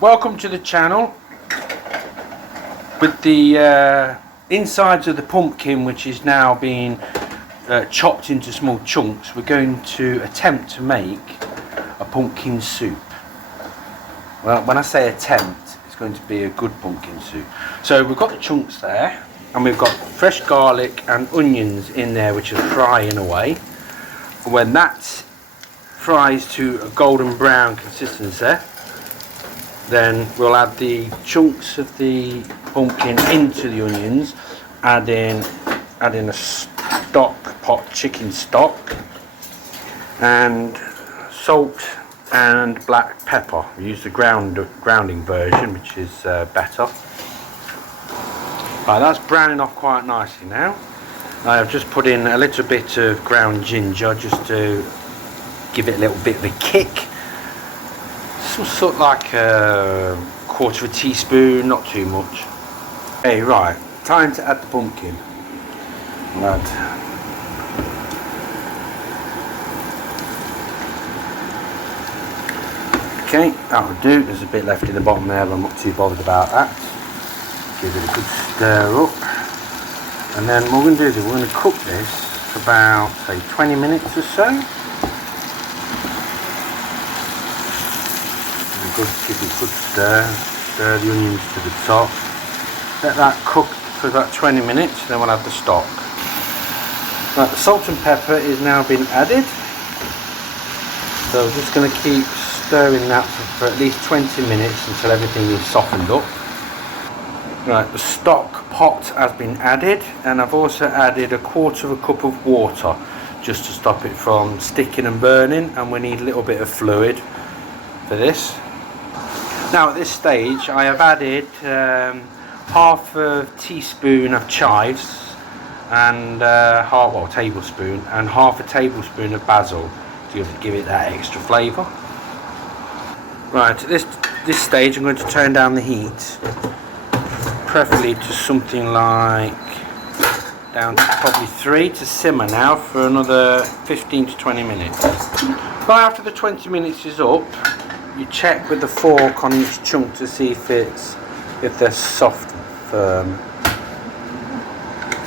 Welcome to the channel. With the insides of the pumpkin, which is now being chopped into small chunks, we're going to attempt to make a pumpkin soup. Well, when I say attempt, it's going to be a good pumpkin soup. So we've got the chunks there, and we've got fresh garlic and onions in there, which are frying away. When that fries to a golden brown consistency, then we'll add the chunks of the pumpkin into the onions, adding a stock pot, chicken stock, and salt and black pepper. We use the grounding version, which is better. Right, that's browning off quite nicely now. I've just put in a little bit of ground ginger just to give it a little bit of a kick. Some sort of like a quarter of a teaspoon, not too much. Okay, right, time to add the pumpkin. Right. Okay, that will do. There's a bit left in the bottom there, but I'm not too bothered about that. Give it a good stir up. And then what we're going to do is we're going to cook this for about, say, 20 minutes or so. Give it a good stir the onions to the top, let that cook for about 20 minutes, then we'll add the stock. Right, the salt and pepper is now been added, so I'm just going to keep stirring that for at least 20 minutes until everything is softened up. Right, the stock pot has been added, and I've also added a quarter of a cup of water just to stop it from sticking and burning, and we need a little bit of fluid for this. Now at this stage I have added half a teaspoon of chives and tablespoon, and half a tablespoon of basil to give it that extra flavour. Right, at this stage I'm going to turn down the heat, preferably to something like down to probably 3 to simmer now for another 15 to 20 minutes. Right after the 20 minutes is up, you check with the fork on each chunk to see if they're soft and firm.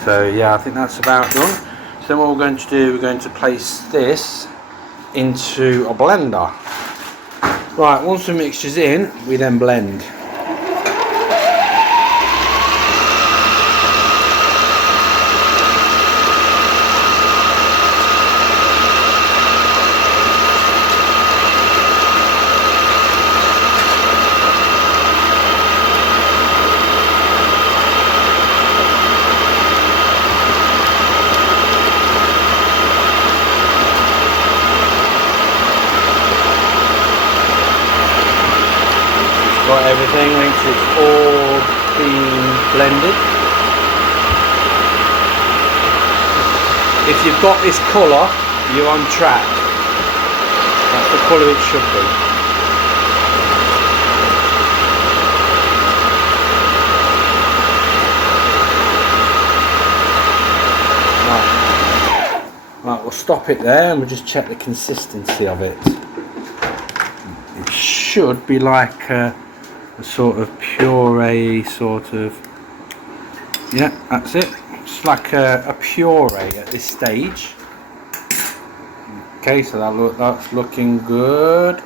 So yeah, I think that's about done. So then what we're going to do, we're going to place this into a blender. Right, once the mixture's in, we then blend. Got everything, makes it all being blended. If you've got this colour, you're on track. That's the colour it should be. Right, we'll stop it there and we'll just check the consistency of it. It should be like a sort of puree sort of, yeah, that's it. It's like a puree at this stage. Okay, so that's looking good.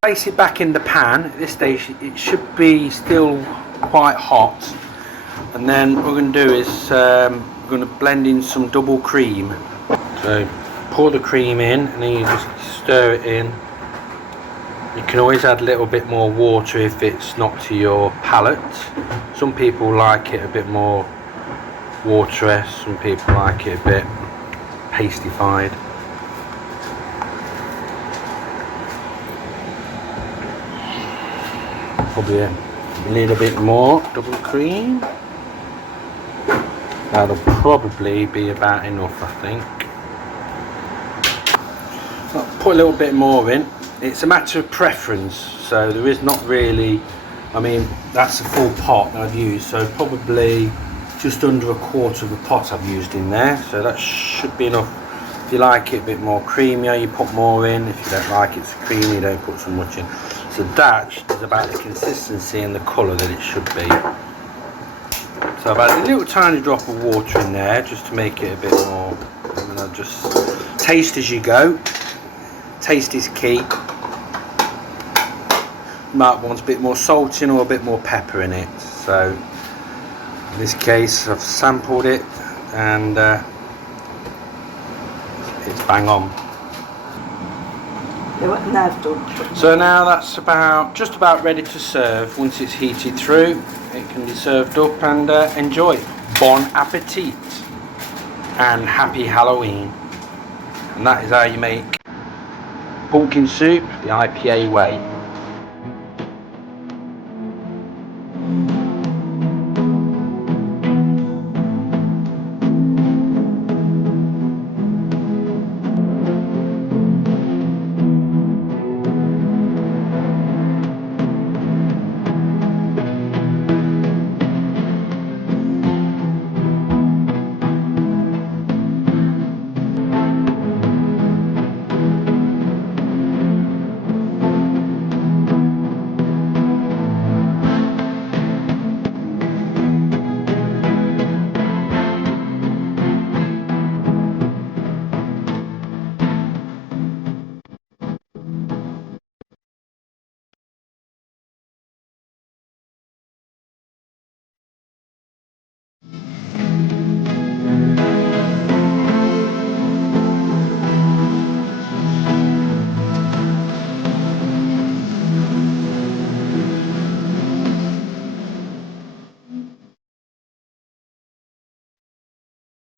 Place it back in the pan. At this stage it should be still quite hot, and then what we're going to do is we're going to blend in some double cream. So pour the cream in and then you just stir it in. You can always add a little bit more water if it's not to your palate. Some people like it a bit more watery, some people like it a bit pastified. Probably a little bit more double cream. That'll probably be about enough, I think. I'll put a little bit more in. It's a matter of preference, so there is not really, I mean, that's a full pot that I've used, so probably just under a quarter of a pot I've used in there, so that should be enough. If you like it a bit more creamier, you put more in. If you don't like it creamy, you don't put so much in. So that is about the consistency and the colour that it should be. So I've added a little tiny drop of water in there just to make it a bit more, and then I'll just taste as you go. Taste is key. You might want a bit more salt in or a bit more pepper in it. So in this case I've sampled it and it's bang on. So now that's just about ready to serve. Once it's heated through, it can be served up and enjoy. Bon appetit and happy Halloween. And that is how you make pumpkin soup the I.P.A. way.